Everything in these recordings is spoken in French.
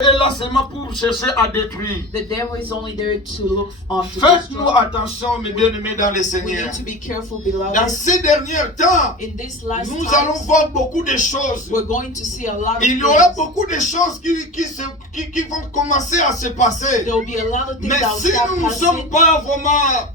est là seulement pour chercher à détruire. The devil is only there to look to Faites-nous destroy. attention, mes bien-aimés dans le We Seigneur. need to be careful, Dans beloved. ces derniers temps, In this last nous allons times, voir beaucoup de choses. we're going to see a lot of Il y aura things. beaucoup de choses qui vont commencer à se passer. There will be a lot of things Mais that will si start nous ne sommes passing. pas vraiment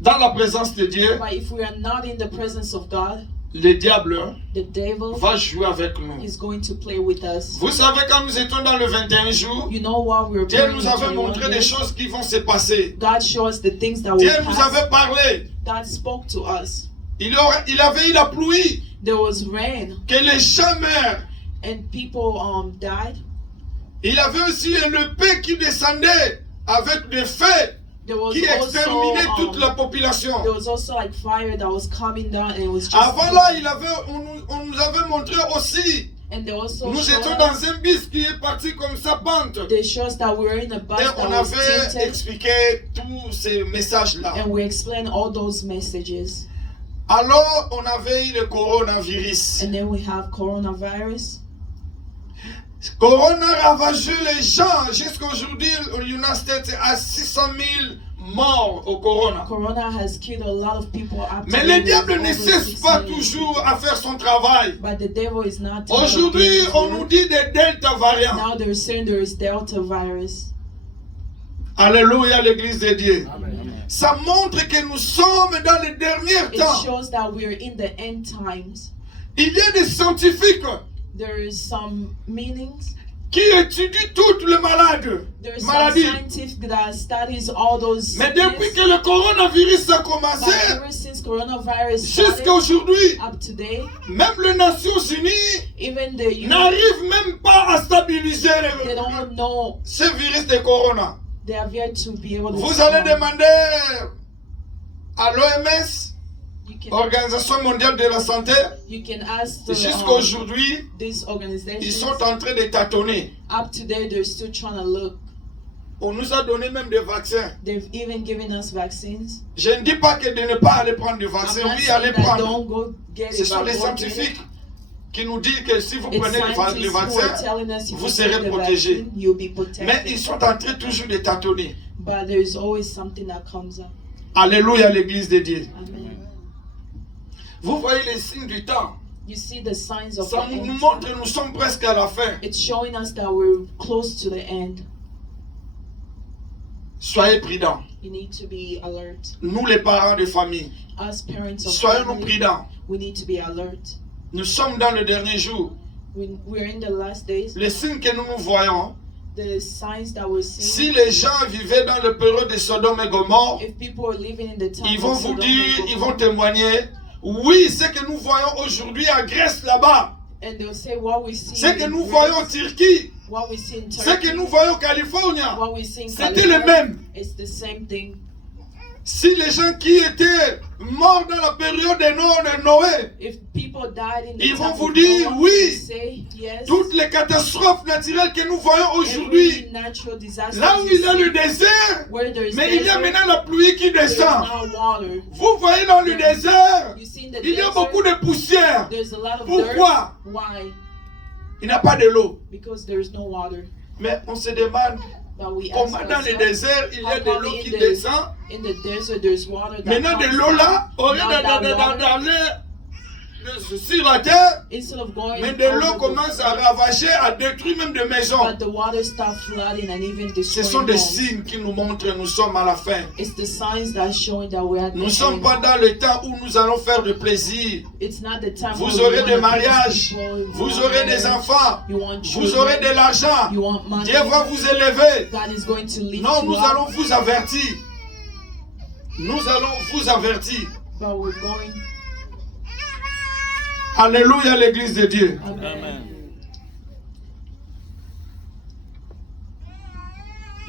dans la présence de Dieu, But if we are not in the presence of God, le diable the devil va jouer avec nous. is going to play with us. Vous savez, quand nous étions dans le 21 jours, You know what we're Dieu praying nous avait in montré 21 des days? choses qui vont se passer. God showed us the things that Dieu will nous pass. avait parlé. God spoke to us. Il avait eu la pluie, There was rain que les gens meurent. and people died. Il avait aussi une épée qui descendait avec des feux There was qui exterminait toute also la population. there was also like fire that was coming down and it was just Avant là, on nous avait montré aussi. and they also Nous showed étions us, dans un bus qui est parti comme ça, pente. they showed us that we were in a bus Et that on was avait tinted expliqué tous ces messages-là. and we explained all those messages. Alors, on avait eu le coronavirus. And then we have coronavirus. Corona ravagé les gens. Jusqu'à aujourd'hui, au United States, à 600 000 morts au corona. Corona has killed a lot of people up to Mais now. le diable ne There's over cesse 6 pas million toujours people. à faire son travail. But the devil is not taking Aujourd'hui, up on his nous work. dit des Delta variants. Now they're saying there is Delta virus. Alléluia, l'église de Dieu. Amen. Ça montre que nous sommes dans les derniers It temps. shows that we're in the end times. Il y a des scientifiques There is some meanings. qui étudient toutes les There is some maladies. scientific that studies all those Mais depuis sickness. que le coronavirus a But commencé, ever since coronavirus jusqu'à started, aujourd'hui, up to date, même les Nations Unies even the UN, n'arrivent même pas à stabiliser they don't know. ce virus de corona. They have yet to be able to. Vous allez solve. demander à l'OMS, You can, Organisation mondiale de la santé, you can ask the, jusqu'à aujourd'hui, these ils organizations. sont en train de tâtonner. Up to date, they're still trying to look. On nous a donné même des vaccins. They've even given us vaccines. Je ne dis pas que de ne pas aller prendre des I'm vaccins. not Oui, saying allez that prendre. don't go get Ce it. sont but les go get it. scientifiques qui nous disent que si vous It's prenez le scientists who are vaccin, telling us if vous you serez take the protégés. vaccine, you'll be protected. mais ils sont en train toujours de tâtonner. But there's always something that comes up. Alléluia, l'église de Dieu. Amen. Vous voyez les signes du temps. You see the signs of Ça the nous end. montre que nous sommes presque à la fin. It's showing us that we're close to the end. Soyez prudents. You need to be alert. Nous, les parents de famille, As parents of soyons-nous family, prudents. we need to be alert. Nous sommes dans le dernier jour. We're in the last days. Les signes que nous voyons, The signs that we're seeing. si les gens vivaient dans le période de Sodome et Gomorre, If people are living in the time ils vont of vous Sodom dire, and ils vont Gomorrah, témoigner. Oui, ce que nous voyons aujourd'hui à Grèce là-bas, and they'll say what we see. ce que in nous Greece, voyons en Turquie, what we see in ce Turkey, que nous voyons en Californie, what we see in c'était le California, même. it's the same thing. Si les gens qui étaient morts dans la période de Noé, If people died in the ils vont time vous of dire, Noah, oui, they say yes. toutes les catastrophes naturelles que nous voyons aujourd'hui, Every natural disaster là où you il y a see, le désert, where there is mais il y a desert, maintenant la pluie qui there is descend. now water. Vous voyez dans le désert, You see in the il y a desert, beaucoup de poussière. there's a lot of Pourquoi? dirt. Why? Il n'y a pas de l'eau. Because there's no water. Mais on se demande, But we ask comment dans le ourselves, désert, il y a how de come l'eau in qui the- descend. in the desert there's water that Maintenant, de comes l'eau là, down. au lieu Now that water, d'aller sur la terre, instead of going mais de l'eau over the commence à ravager, à détruire même des maisons. but the water start flooding and even Ce sont destroying des homes. signes qui nous montrent que nous sommes à la fin. It's the signs that showing that we're at Nous ne the sommes end. pas dans le temps où nous allons faire de plaisir. It's not the time Vous where aurez we des wanna mariages, please people, vous you aurez want des enfants, you want vous children, aurez de l'argent. you want money. Dieu va vous élever. God is going to lift Non, you nous up, allons vous avertir. Nous allons vous avertir. but we're going. Alléluia, l'église de Dieu. Amen.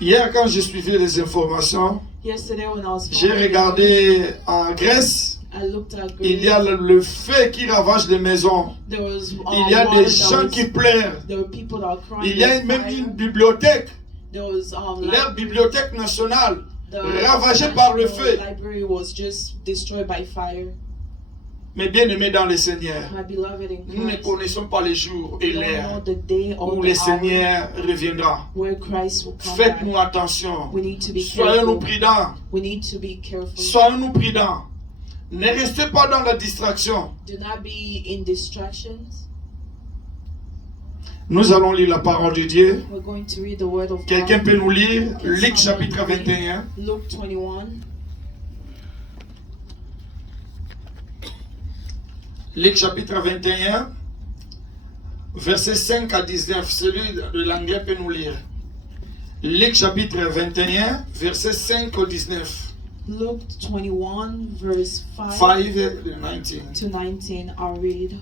Hier, quand je suivais les informations, Yesterday when I was j'ai following regardé en Grèce, I looked at il y a le feu qui ravage les maisons. there was Il y a water des that gens was- qui pleurent. there were people that were crying. Il y a there's même fire. une bibliothèque, There was leur bibliothèque nationale, the ravagée par le National feu. Library was just destroyed by fire. Mais bien aimés dans le Seigneur, My beloved in nous ne Christ, connaissons pas les jours et we don't know l'heure the day or où the le hour Seigneur reviendra. where Christ will come Faites-nous back. attention. We need to be Soyons-nous careful. prudents. We need to be careful. Soyons-nous prudents. Ne restez pas dans la distraction. Do not be in distractions. Nous allons lire la parole de Dieu. We're going to read the word of Quelqu'un God. peut nous lire Can Luc someone chapitre read 21. Luke 21. Luc chapitre 21, versets 5 à 19. Celui de l'anglais peut nous lire. Luc chapitre 21, versets 5 au 19. Luke 21, verse 5 5 et 19. to 19, I'll read.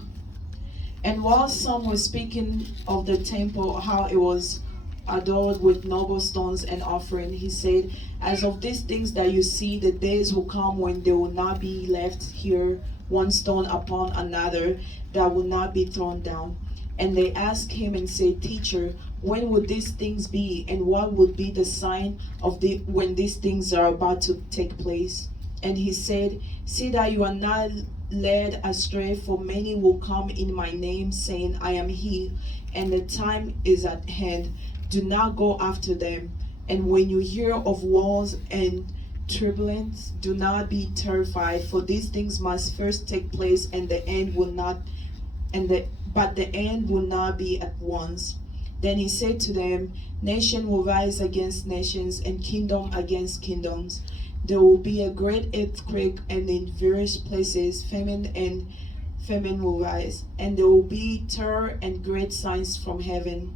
And while some were speaking of the temple, how it was adorned with noble stones and offering, he said, as of these things that you see, the days will come when there will not be left here one stone upon another that will not be thrown down. And they asked him and said, Teacher, when would these things be, and what would be the sign of when these things are about to take place? And he said, See that you are not led astray, for many will come in my name, saying, I am he, and the time is at hand. Do not go after them. And when you hear of wars and turbulence, do not be terrified, for these things must first take place, and the end will not but the end will not be at once. Then he said to them, Nation will rise against nations, and kingdom against kingdoms. There will be a great earthquake, and in various places famine will rise, and there will be terror and great signs from heaven.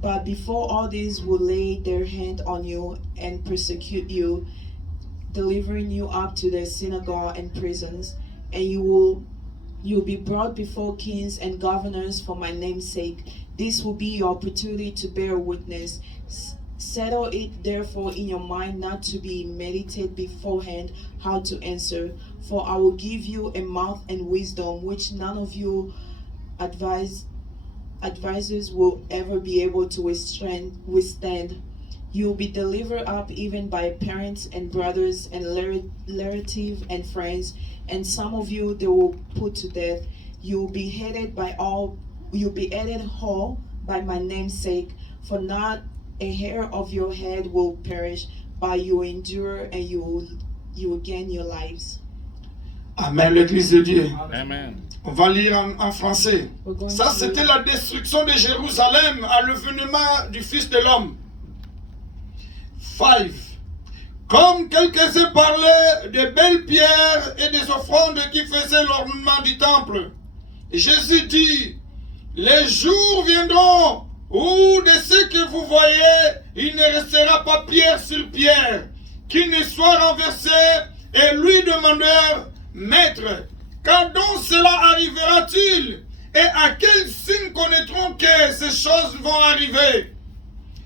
But before all these will lay their hand on you and persecute you, delivering you up to the synagogue and prisons, and you'll be brought before kings and governors for my name's sake. This will be your opportunity to bear witness. Settle it therefore in your mind not to be meditate beforehand how to answer. For I will give you a mouth and wisdom which none of you advisors will ever be able to withstand. You will be delivered up even by parents and brothers and relatives and friends, and some of you they will put to death. You will be hated whole by my name's sake, for not a hair of your head will perish, but you will endure and you will gain your lives. Amen, l'Église de Dieu. Amen. On va lire en français. Ça, c'était la destruction de Jérusalem à l'avènement du Fils de l'homme. 5. Comme quelques-uns parlaient des belles pierres et des offrandes qui faisaient l'ornement du temple, Jésus dit, les jours viendront où de ce que vous voyez, il ne restera pas pierre sur pierre, qui ne soit renversé, et lui demandèrent, Maître, quand donc cela arrivera-t-il? Et à quel signe connaîtrons que ces choses vont arriver?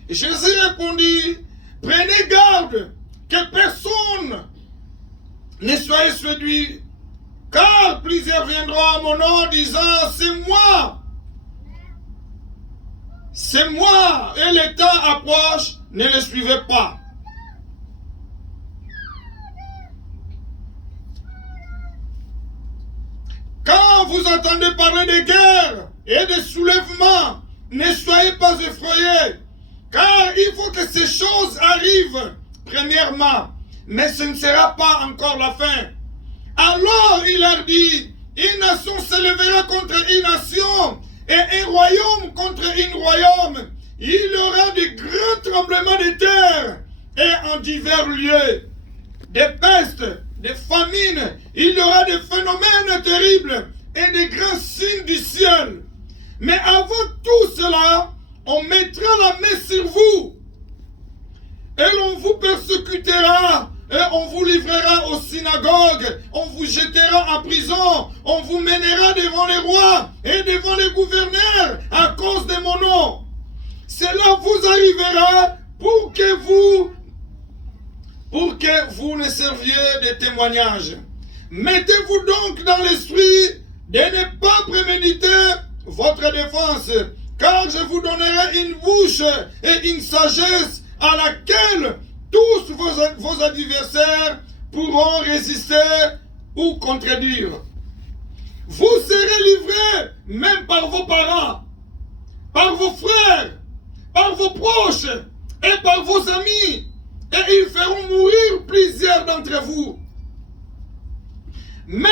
Et Jésus répondit, prenez garde que personne ne soit séduit, car plusieurs viendront à mon nom disant, c'est moi, et le temps approche, ne le suivez pas. Quand vous entendez parler de guerre et de soulèvement, ne soyez pas effrayés, car il faut que ces choses arrivent premièrement, mais ce ne sera pas encore la fin. Alors il leur dit, une nation se lèvera contre une nation, et un royaume contre un royaume. Il y aura de grands tremblements de terre, et en divers lieux, des pestes, des famines, il y aura des phénomènes terribles et des grands signes du ciel. Mais avant tout cela, on mettra la main sur vous, et l'on vous persécutera, et on vous livrera aux synagogues, on vous jettera en prison, on vous mènera devant les rois et devant les gouverneurs à cause de mon nom. Cela vous arrivera pour que vous ne serviez de témoignage. Mettez-vous donc dans l'esprit de ne pas préméditer votre défense, car je vous donnerai une bouche et une sagesse à laquelle tous vos adversaires pourront résister ou contredire. vous serez livrés même par vos parents, par vos frères, par vos proches et par vos amis. Et ils feront mourir plusieurs d'entre vous.